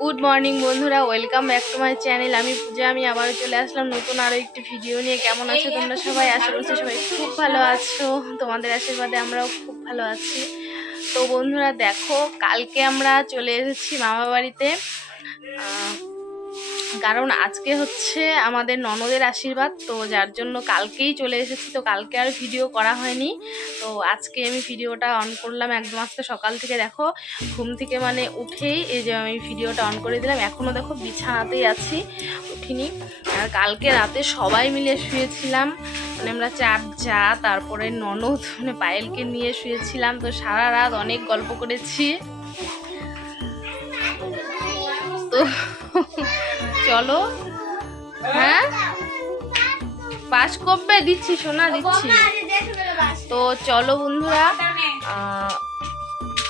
Good morning বন্ধুরা, welcome back to my channel. আমি পূজা, আমি আবারও চলে আসলাম নতুন আরও একটি ভিডিও নিয়ে। কেমন আছো তোমরা সবাই? আশা করছি সবাই খুব ভালো আছো। তোমাদের আশীর্বাদে আমরাও খুব ভালো আছি। তো বন্ধুরা দেখো, কালকে আমরা চলে এসেছি মামা বাড়িতে, কারণ আজকে হচ্ছে আমাদের ননদের আশীর্বাদ, তো যার জন্য কালকেই চলে এসেছি। তো কালকে আর ভিডিও করা হয়নি, তো আজকে আমি ভিডিওটা অন করলাম একদম আজকে সকাল থেকে। দেখো ঘুম থেকে মানে উঠেই এই যে আমি ভিডিওটা অন করে দিলাম। এখনও দেখো বিছানাতেই আছি, উঠিনি। আর কালকে রাতে সবাই মিলে শুয়েছিলাম, মানে আমরা যা তারপরে ননদ মানে পায়েলকে নিয়ে শুয়েছিলাম। তো সারা রাত অনেক গল্প করেছি। তো চলো, হ্যাঁ পাস করবে, দিচ্ছি সোনা, দিচ্ছি। তো চলো বন্ধুরা,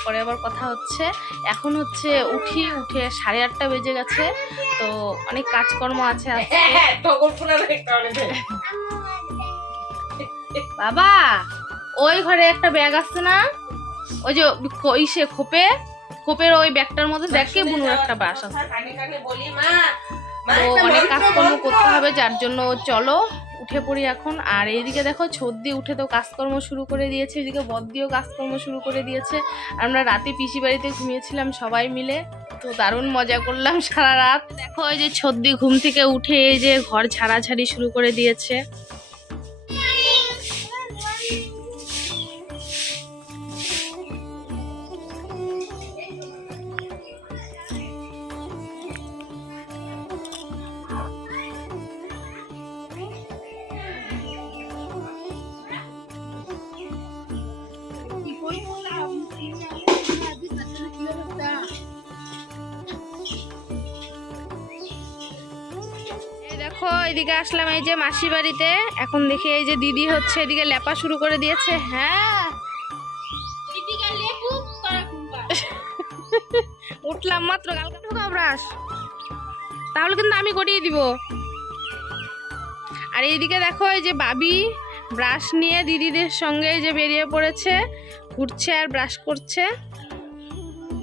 পরে আবার কথা হচ্ছে। এখন হচ্ছে উঠে 8:30 বেজে গেছে, তো অনেক কাজকর্ম আছে আজকে। বাবা ওই ঘরে একটা ব্যাগ আছে না, ওই যে ইসে খোপের ওই ব্যাগটার মধ্যে দেখে বুনুর একটা ব্রাশ আছে। তো অনেক কাজকর্ম করতে হবে, যার জন্য চলো উঠে পড়ি এখন। আর এইদিকে দেখো ছদ্দি উঠে তো কাজকর্ম শুরু করে দিয়েছে, এদিকে বদ্দিও কাজকর্ম শুরু করে দিয়েছে। আমরা রাতে পিসি বাড়িতে ঘুমিয়েছিলাম সবাই মিলে, তো দারুণ মজা করলাম সারা রাত। দেখো এই যে ছদ্দি ঘুম থেকে উঠে এই যে ঘর ঝাড়াঝাড়ি শুরু করে দিয়েছে। দেখো এদিকে আসলাম এই যে মাসি বাড়িতে। এখন দেখি এই যে দিদি হচ্ছে এদিকে লেপা শুরু করে দিয়েছে। হ্যাঁ উঠলাম মাত্র, কালকে ঢোকা ব্রাশ, তাহলে কিন্তু আমি করিয়ে দিব। আর এইদিকে দেখো এই যে বাবি ব্রাশ নিয়ে দিদিদের সঙ্গে যে বেরিয়ে পড়েছে, ঘুরছে আর ব্রাশ করছে।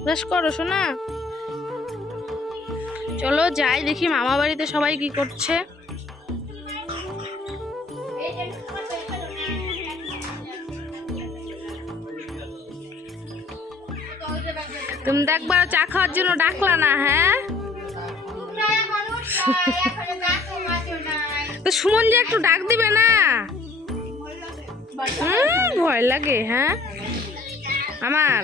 ব্রাশ করো শোনা। চলো যাই দেখি মামা বাড়িতে সবাই কি করছে। তুমি দেখবার চা খাওয়ার জন্য ডাকলা না? হ্যাঁ তো সুমন যে একটু ডাক দিবে না? ভয় লাগে। হ্যাঁ আমার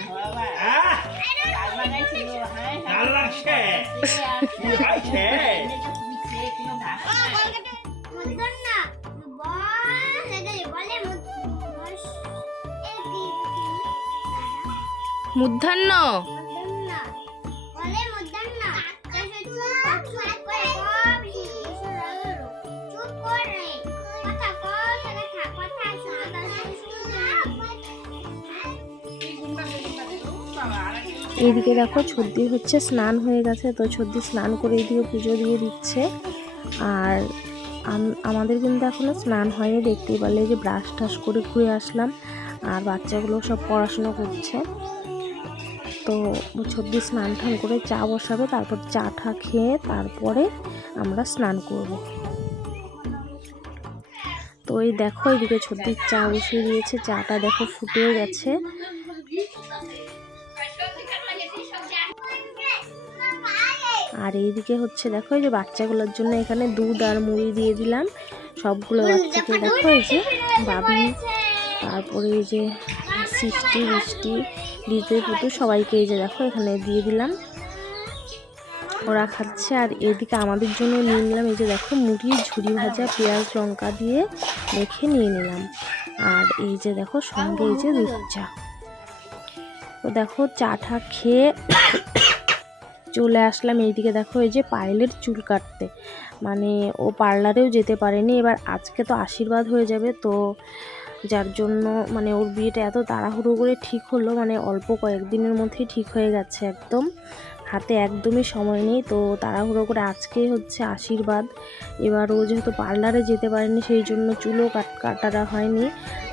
মূর্ধন্য এইদিকে দেখো ছদ্দি হচ্ছে স্নান হয়ে গেছে, তো ছদ্দি স্নান করে দিয়ে পুজো দিয়ে দিচ্ছে। আর আমাদের কিন্তু এখনো স্নান হয়নি, দেখতেই পারলে যে ব্রাশ টাশ করে ঘুরে আসলাম। আর বাচ্চাগুলো সব পড়াশোনা করছে। তো ছদ্দি স্নান টান করে চা বসাবে, তারপর চা টা খেয়ে তারপরে আমরা স্নান করব। তো এই দেখো এদিকে ছদ্দির চা বসিয়ে দিয়েছে, চাটা দেখো ফুটেও গেছে। আর এইদিকে হচ্ছে দেখো এই যে বাচ্চাগুলোর জন্য এখানে দুধ আর মুড়ি দিয়ে দিলাম সবগুলো বাচ্চাকে। দেখো এই যে বাবি, তারপরে এই যে সৃষ্টি, বৃষ্টি, দিতে পুতু সবাইকে এই যে দেখো এখানে দিয়ে দিলাম, ওরা খাচ্ছে। আর এদিকে আমাদের জন্য নিয়ে নিলাম এই যে দেখো মুড়ি, ঝুরি ভাজা, পেঁয়াজ লঙ্কা দিয়ে মেখে নিয়ে নিলাম। আর এই যে দেখো সঙ্গে এই যে দুধ চা। তো দেখো চাটা খেয়ে চলে আসলাম এইদিকে। দেখো এই যে পায়েলের চুল কাটতে, মানে ও পার্লারেও যেতে পারেনি। এবার আজকে তো আশীর্বাদ হয়ে যাবে, তো যার জন্য মানে ওর বিয়েটা এত তাড়াহুড়ো করে ঠিক হলো, মানে অল্প কয়েকদিনের মধ্যেই ঠিক হয়ে গেছে একদম। হাতে একদমই সময় নেই, তো তাড়াহুড়ো করে আজকে হচ্ছে আশীর্বাদ। এবার ও যেহেতু পার্লারে যেতে পারেনি সেই জন্য চুলও কাটা হয়নি।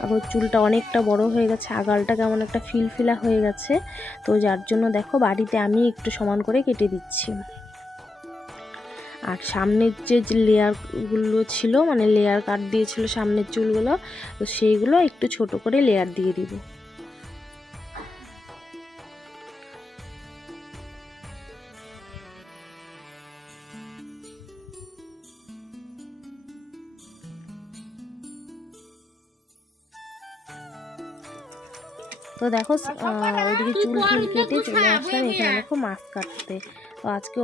আর ওর চুলটা অনেকটা বড় হয়ে গেছে, আগালটা কেমন একটা ফিলফিলা হয়ে গেছে, তো যার জন্য দেখো বাড়িতে আমি একটু সমান করে কেটে দিচ্ছি। আর সামনের যে লেয়ারগুলো ছিল, মানে লেয়ার কাট দিয়েছিল সামনের চুলগুলো, তো সেইগুলো একটু ছোট করে লেয়ার দিয়ে দিব। তো দেখো ওইদিকে চুল কেটে চলে আসলাম এখানে দেখো মাছ কাটতে। তো আজকে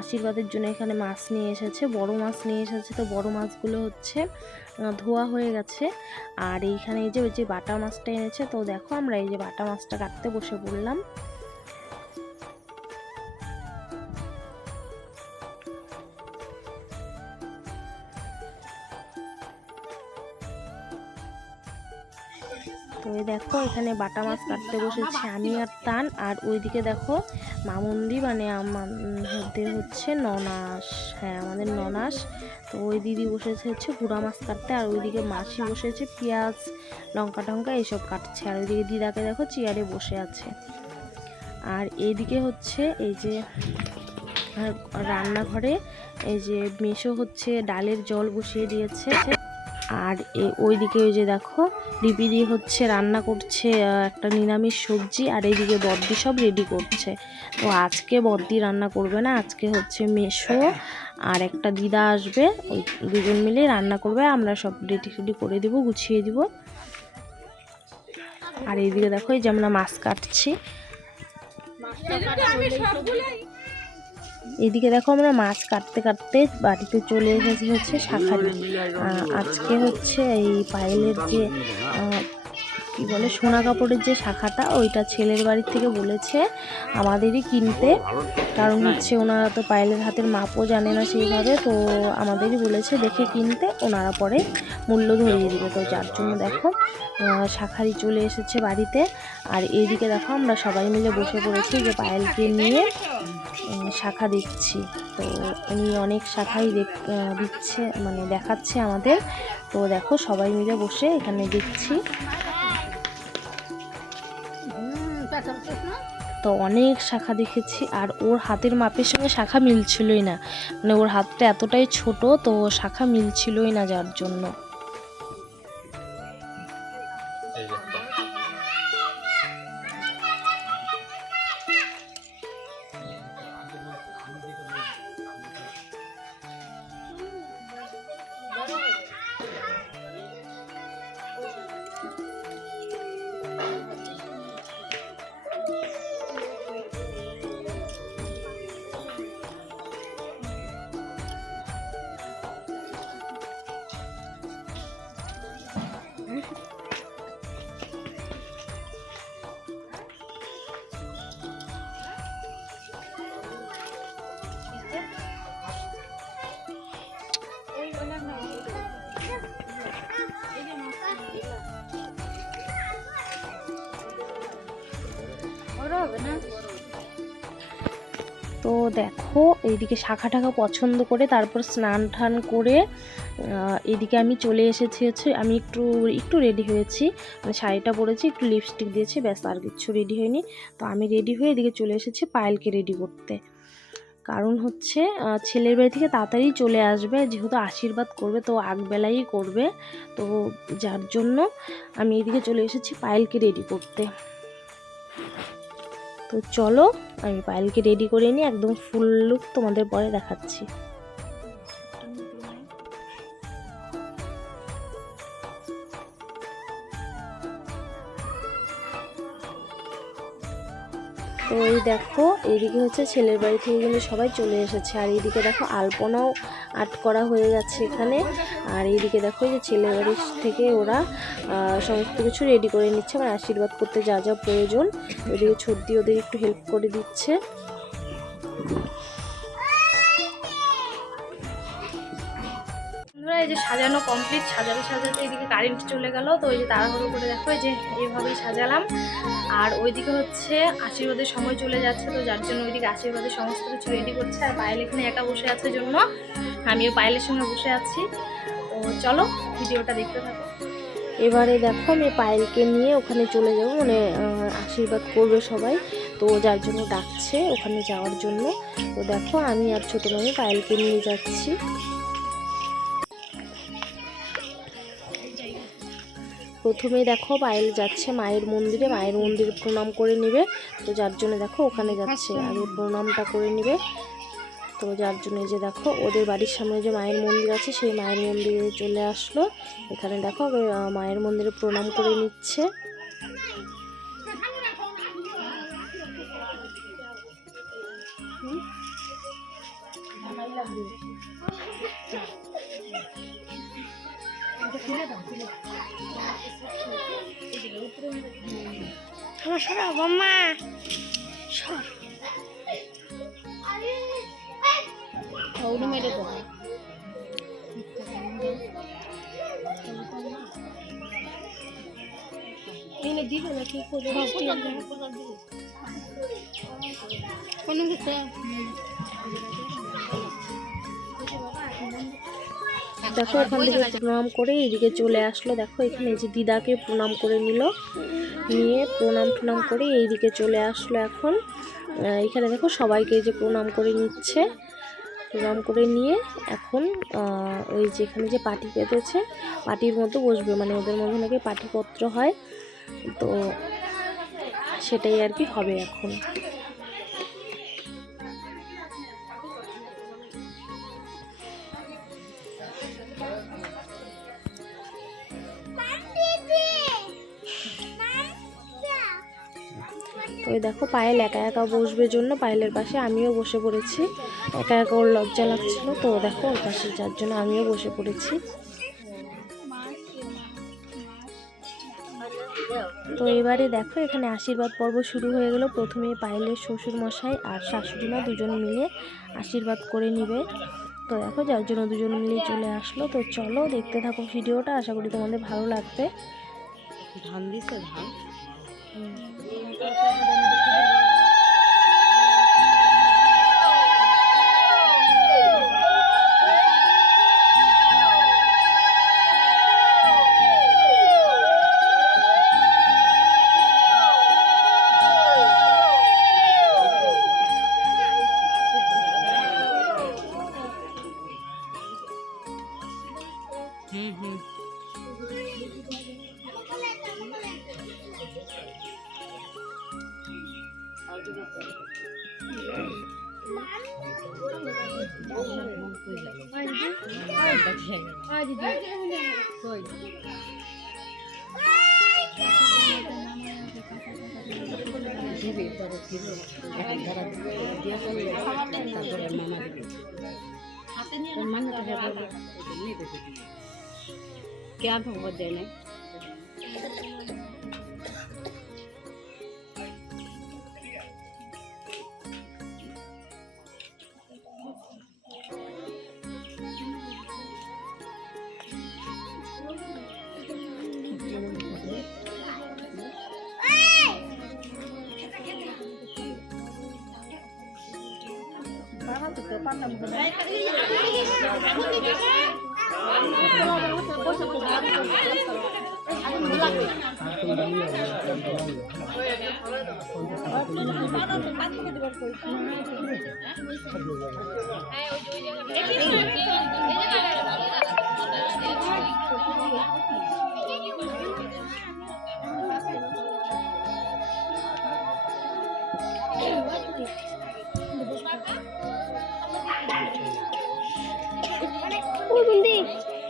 আশীর্বাদের জন্য এখানে মাছ নিয়ে এসেছে, বড় মাছ নিয়ে এসেছে। তো বড় মাছগুলো হচ্ছে ধোয়া হয়ে গেছে। আর এইখানে এই যে ওই যে বাটা মাছটা এনেছে, তো দেখো আমরা এই যে বাটা মাছটা কাটতে বসে পড়লাম। তো এই দেখো এখানে বাটা মাছ কাটতে বসেছি আমি আর তান। আর ওইদিকে দেখো মামুন্দি মানে আমাদের হচ্ছে ননাস, হ্যাঁ আমাদের ননাস। তো ওই দিদি বসেছে হচ্ছে গুঁড়া মাছ কাটতে, আর ওইদিকে মাসি বসেছে পেঁয়াজ লঙ্কা টঙ্কা এইসব কাটছে। আর ওইদিকে দিদাকে দেখো চেয়ারে বসে আছে। আর এইদিকে হচ্ছে এই যে রান্নাঘরে এই যে মেশো হচ্ছে ডালের জল বসিয়ে দিয়েছে। আর ওইদিকে ওই যে দেখো দিদি হচ্ছে রান্না করছে একটা নিরামিষ সবজি। আর এইদিকে বদ্দি সব রেডি করছে। তো আজকে বদ্দি রান্না করবে না, আজকে হচ্ছে মেশো আর একটা দিদা আসবে, ওই দুজন মিলে রান্না করবে। আমরা সব রেডি করে দিব, গুছিয়ে দিব। আর এইদিকে দেখো এই যে আমরা মাছ কাটছি। এদিকে দেখো আমরা মাছ কাটতে কাটতে বাড়িতে চলে এসেছি হচ্ছে শাঁখারি। আজকে হচ্ছে এই পায়েলের যে কি বলে সোনা কাপড়ের যে শাখাটা, ওইটা ছেলের বাড়ির থেকে বলেছে আমাদেরই কিনতে। কারণ হচ্ছে ওনারা তো পায়েলের হাতের মাপও জানে না সেইভাবে, তো আমাদেরই বলেছে দেখে কিনতে, ওনারা পরে মূল্য ধরিয়ে দিবে। তো যার জন্য দেখো শাঁখারি চলে এসেছে বাড়িতে। আর এইদিকে দেখো আমরা সবাই মিলে বসে পড়েছি যে পায়েলকে নিয়ে শাখা দেখছি। তো উনি অনেক শাখাই দিচ্ছে, মানে দেখাচ্ছে আমাদের। তো দেখো সবাই মিলে বসে এখানে দেখছি। তো অনেক শাখা দেখেছি। আর ওর হাতের মাপের সঙ্গে শাখা মিলছিলই না, মানে ওর হাতটা এতটাই ছোট, তো শাখা মিলছিলই না, যার জন্য। তো দেখো এইদিকে শাখা টাখা পছন্দ করে তারপর স্নান টান করে এদিকে আমি চলে এসেছি হচ্ছে, আমি একটু রেডি হয়েছি, মানে শাড়িটা পরেছি, একটু লিপস্টিক দিয়েছি, ব্যাস আর কিছু রেডি হয়নি। তো আমি রেডি হয়ে এদিকে চলে এসেছি পায়েলকে রেডি করতে। কারণ হচ্ছে ছেলের বাড়ি থেকে তাড়াতাড়ি চলে আসবে, যেহেতু আশীর্বাদ করবে তো আগবেলাই করবে, তো যার জন্য আমি এদিকে চলে এসেছি পায়েলকে রেডি করতে। তো চলো আমি পায়েলকে রেডি করে নিই, একদম ফুল লুক তোমাদের পরে দেখাচ্ছি। তো এই দেখো এইদিকে হচ্ছে ছেলের বাড়ি থেকে কিন্তু সবাই চলে এসেছে। আর এইদিকে দেখো আলপনাও আর্ট করা হয়ে যাচ্ছে এখানে। আর এইদিকে দেখো যে ছেলের বাড়ি থেকে ওরা সমস্ত কিছু রেডি করে নিচ্ছে, মানে আশীর্বাদ করতে যা যা প্রয়োজন। ওইদিকে ছর্দি ওদের একটু হেল্প করে দিচ্ছে। বন্ধুরা এই যে সাজানো কমপ্লিট, সাজাতে সাজাতে এইদিকে কারেন্ট চলে গেল। তো ওই যে তাড়াহুড়ো করে দেখো এই যে এইভাবেই সাজালাম। আর ওইদিকে হচ্ছে আশীর্বাদের সময় চলে যাচ্ছে, তো যার জন্য ওইদিকে আশীর্বাদের সমস্ত কিছু রেডি করছে। আর পায়েল এখানে একা বসে আছে জন্য আমিও পায়েলের সঙ্গে বসে আছি। তো চলো ভিডিওটা দেখতে থাকো। এবারে দেখো আমি পায়েলকে নিয়ে ওখানে চলে যাবো, মানে আশীর্বাদ করবে সবাই, তো যার জন্য ডাকছে ওখানে যাওয়ার জন্য। তো দেখো আমি আর ছোটো মামি পায়েলকে নিয়ে যাচ্ছি। প্রথমে দেখো পায়েল যাচ্ছে মায়ের মন্দিরে, মায়ের মন্দিরে প্রণাম করে নেবে, তো যার জন্য দেখো ওখানে যাচ্ছে, আগে প্রণামটা করে নেবে। তো যার জন্য যে দেখো ওদের বাড়ির সামনে যে মায়ের মন্দির আছে সেই মায়ের মন্দিরে চলে আসলো। এখানে দেখো মায়ের মন্দিরে প্রণাম করে নিচ্ছে। মেরে দেবো এনে দিবে না কি করে কোনো কিছু। দেখো ওখান থেকে প্রণাম করে এইদিকে চলে আসলো। দেখো এখানে যে দিদাকে প্রণাম করে নিয়ে প্রণাম টনাম করে এইদিকে চলে আসলো। এখন এখানে দেখো সবাইকে যে প্রণাম করে নিচ্ছে, প্রণাম করে নিয়ে এখন ওই যেখানে যে পাটি পেতেছে পাটির মতো বসবে, মানে ওদের মধ্যে নাকি পাটিপত্র হয়, তো সেটাই আর কি হবে এখন। তো দেখো পায়েল একা একা বসবে জন্য পায়েলের পাশে আমিও বসে পড়েছি। একা একা ওর লজ্জা লাগছিল, তো দেখো ওর পাশে যার জন্য আমিও বসে পড়েছি। তো এবারে দেখো এখানে আশীর্বাদ পর্ব শুরু হয়ে গেল। প্রথমে পায়েলের শ্বশুর মশাই আর শাশুড়ি মা দুজন মিলে আশীর্বাদ করে নিবে। তো দেখো যার জন্য দুজন মিলে চলে আসলো। তো চলো দেখতে থাকো ভিডিওটা, আশা করি তোমাদের ভালো লাগবে। ধান দিছে ধান क्या भगवत देने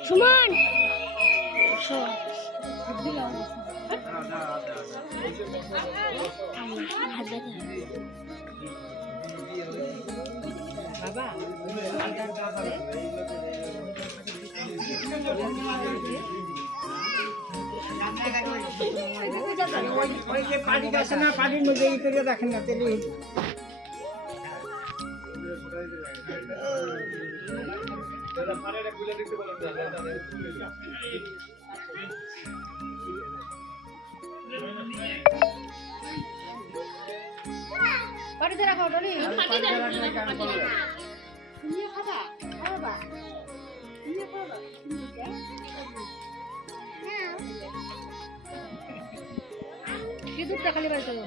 সুমন বাবা ওই যে পানি আছে না, পানির মধ্যে এই করে রাখেন না তেলে কি দুধটা খালি বাড়ি চলো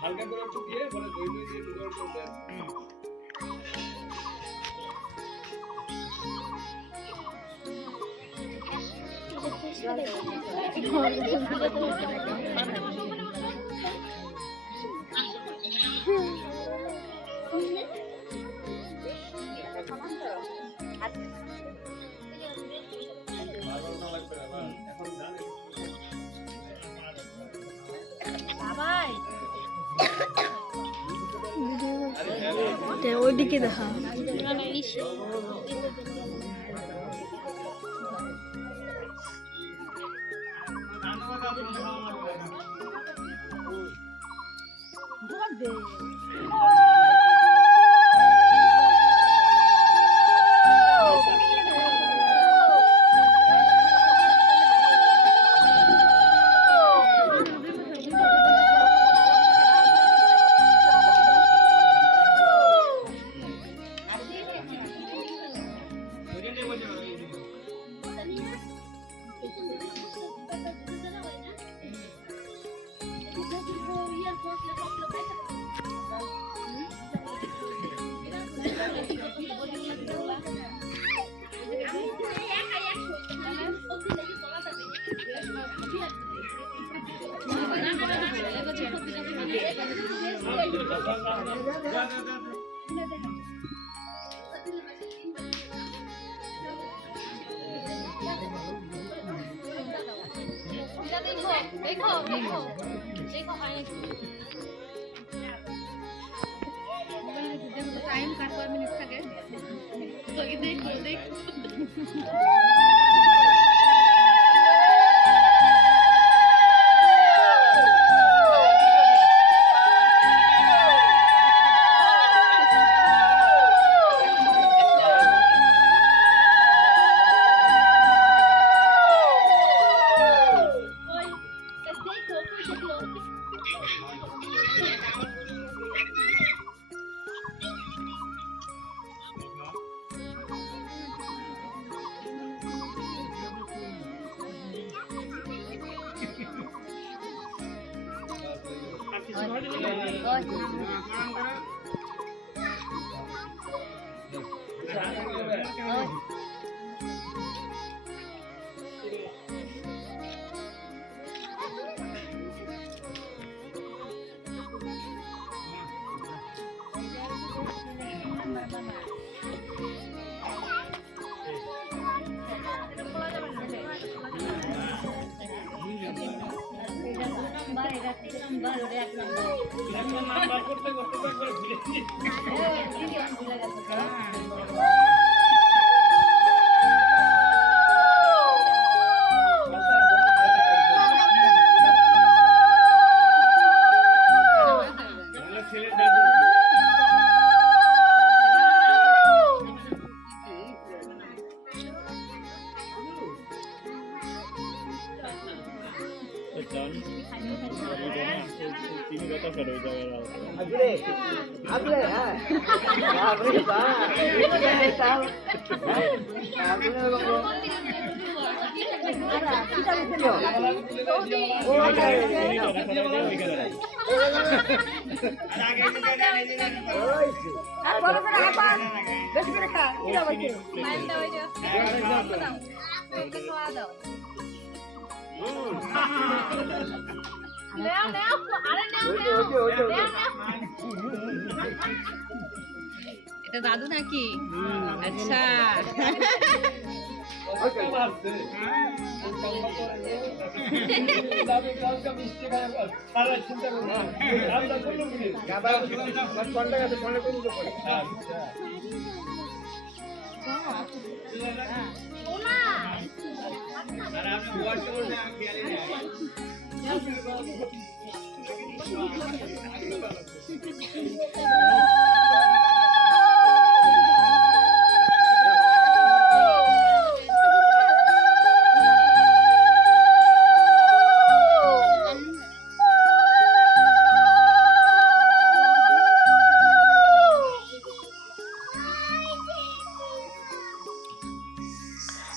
হালকা করে চুকিয়ে মানে দই দই দিয়ে দুধ করতে ওইদিকে দেখা টাইম কাট 5 মিনিট থাকে তো দেখো দেখো এটা দাদু নাকি? আচ্ছা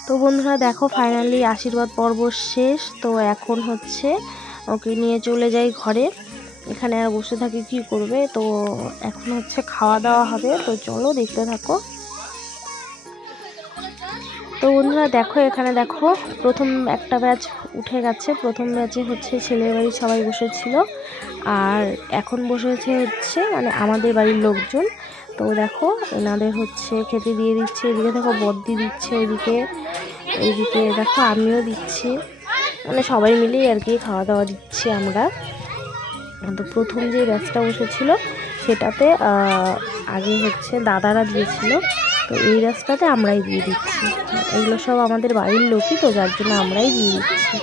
তো বন্ধুরা দেখো ফাইনালি আশীর্বাদ পর্ব শেষ। তো এখন হচ্ছে ওকে নিয়ে চলে যাই ঘরে, এখানে আর বসে থাকি কি করবে। তো এখন হচ্ছে খাওয়া দাওয়া হবে, তো চলো দেখতে থাকো। তো বন্ধুরা দেখো এখানে দেখো প্রথম একটা ব্যাচ উঠে গেছে, প্রথম ব্যাচে হচ্ছে ছেলের বাড়ির সবাই বসেছিল, আর এখন বসেছে হচ্ছে মানে আমাদের বাড়ির লোকজন। তো দেখো এনাদের হচ্ছে খেতে দিয়ে দিচ্ছে, এদিকে দেখো বদ্দি দিচ্ছে, এইদিকে দেখো আমিও দিচ্ছি, মানে সবাই মিলেই আর কি খাওয়া দাওয়া দিচ্ছি আমরা। তো প্রথম যে ব্যাচটা বসেছিল সেটাতে আগে হচ্ছে দাদারা দিয়েছিল, তো এই ব্যাচটাতে আমরাই দিয়ে দিচ্ছি। এগুলো সব আমাদের বাড়ির লোকই, তো যার জন্য আমরাই দিয়ে দিচ্ছি।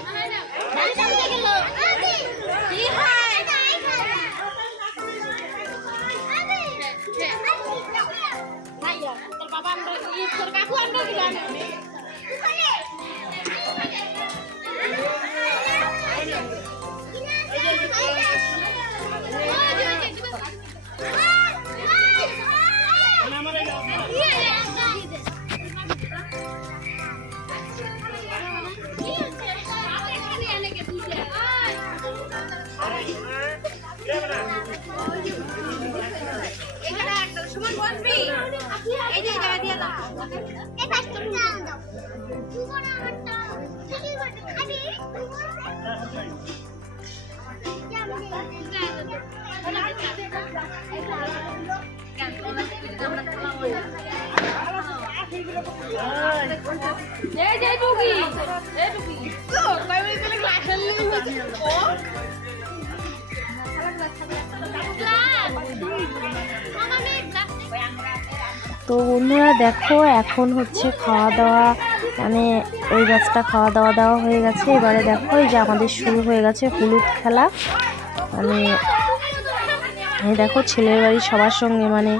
তো বন্ধুরা দেখো এখন হচ্ছে খাওয়া দাওয়া, মানে ওই গাছটা খাওয়া দাওয়া দেওয়া হয়ে গেছে। এবারে দেখো এই যে আমাদের শুরু হয়ে গেছে হলুদ খেলা, মানে দেখো ছেলের বাড়ির সবার সঙ্গে, মানে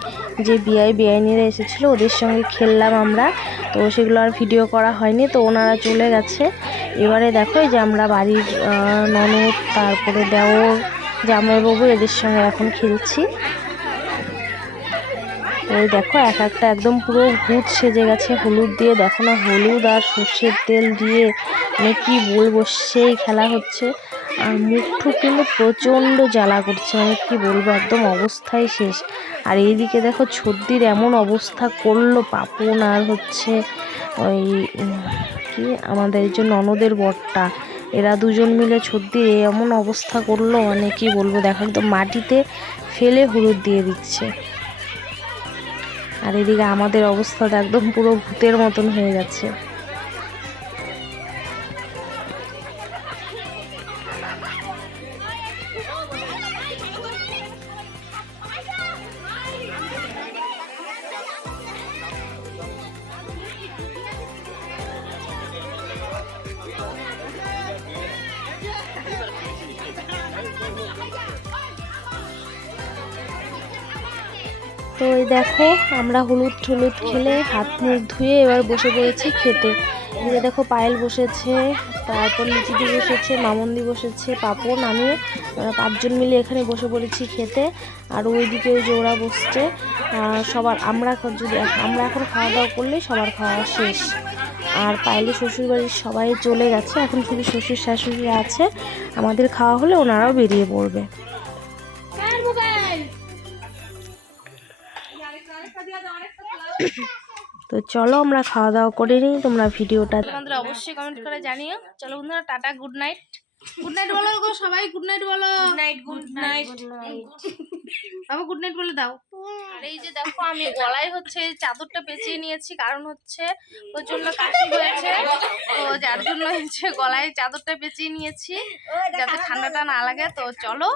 যে বেআইনিরা এসেছিলো ওদের সঙ্গে খেললাম আমরা, তো সেগুলো আর ভিডিও করা হয়নি, তো ওনারা চলে গেছে। এবারে দেখো এই যে আমরা বাড়ির ননদ, তারপরে দেওর, জামাইবাবু এদের সঙ্গে এখন খেলছি। ওই দেখো এক একটা একদম পুরো ভূত সেজে গেছে হলুদ দিয়ে, দেখো না হলুদ আর সর্ষের তেল দিয়ে, মানে কি বলবো সেই খেলা হচ্ছে। আর মুখটু কিন্তু প্রচণ্ড জ্বালা করছে, মানে কি বলবো, একদম অবস্থাই শেষ। আর এইদিকে দেখো ছর্দির এমন অবস্থা করলো, পাপন আর হচ্ছে ওই কি আমাদের যে ননদের বরটা, এরা দুজন মিলে ছর্দির এমন অবস্থা করলো, মানে কি বলবো, দেখো একদম মাটিতে ফেলে হলুদ দিয়ে দিচ্ছে। আর এদিকে আমাদের অবস্থাটা একদম পুরো ভূতের মতন হয়ে গেছে। তো এই দেখো আমরা হলুদ টলুদ খেলে হাত মুখ ধুয়ে এবার বসে পড়েছি খেতে। এদিকে দেখো পায়েল বসেছে, তারপর লিচিদি বসেছে, মামন্দি বসেছে, পাপন, আমি, আমরা 5 জন মিলে এখানে বসে পড়েছি খেতে। আর ওইদিকে ওই জোড়া বসছে। সবার আমরা এখন খাওয়া দাওয়া করলে সবার খাওয়া শেষ। আর পায়েলের শ্বশুরবাড়ির সবাই চলে গেছে, এখন শুধু শ্বশুর শাশুড়ি আছে। আমাদের খাওয়া হলে ওনারাও বেরিয়ে পড়বে। তো চলো আমরা খাওয়া দাওয়া করে নিই, তোমরা ভিডিওটা তোমাদের অবশ্যই কমেন্ট করে জানিও। চলো বন্ধুরা, tata, good night. Good night বলো গো সবাই, গুড নাইট বলো। গুড নাইট বাবা, গুড নাইট বলে দাও। আর এই যে দেখো আমি গলায় হচ্ছে চাদরটা পেঁচিয়ে নিয়েছি, কারণ হচ্ছে প্রচন্ড কাশি হয়েছে, তো যার জন্য হচ্ছে গলায় চাদরটা পেঁচিয়ে নিয়েছি যাতে ঠান্ডাটা না লাগে। তো চলো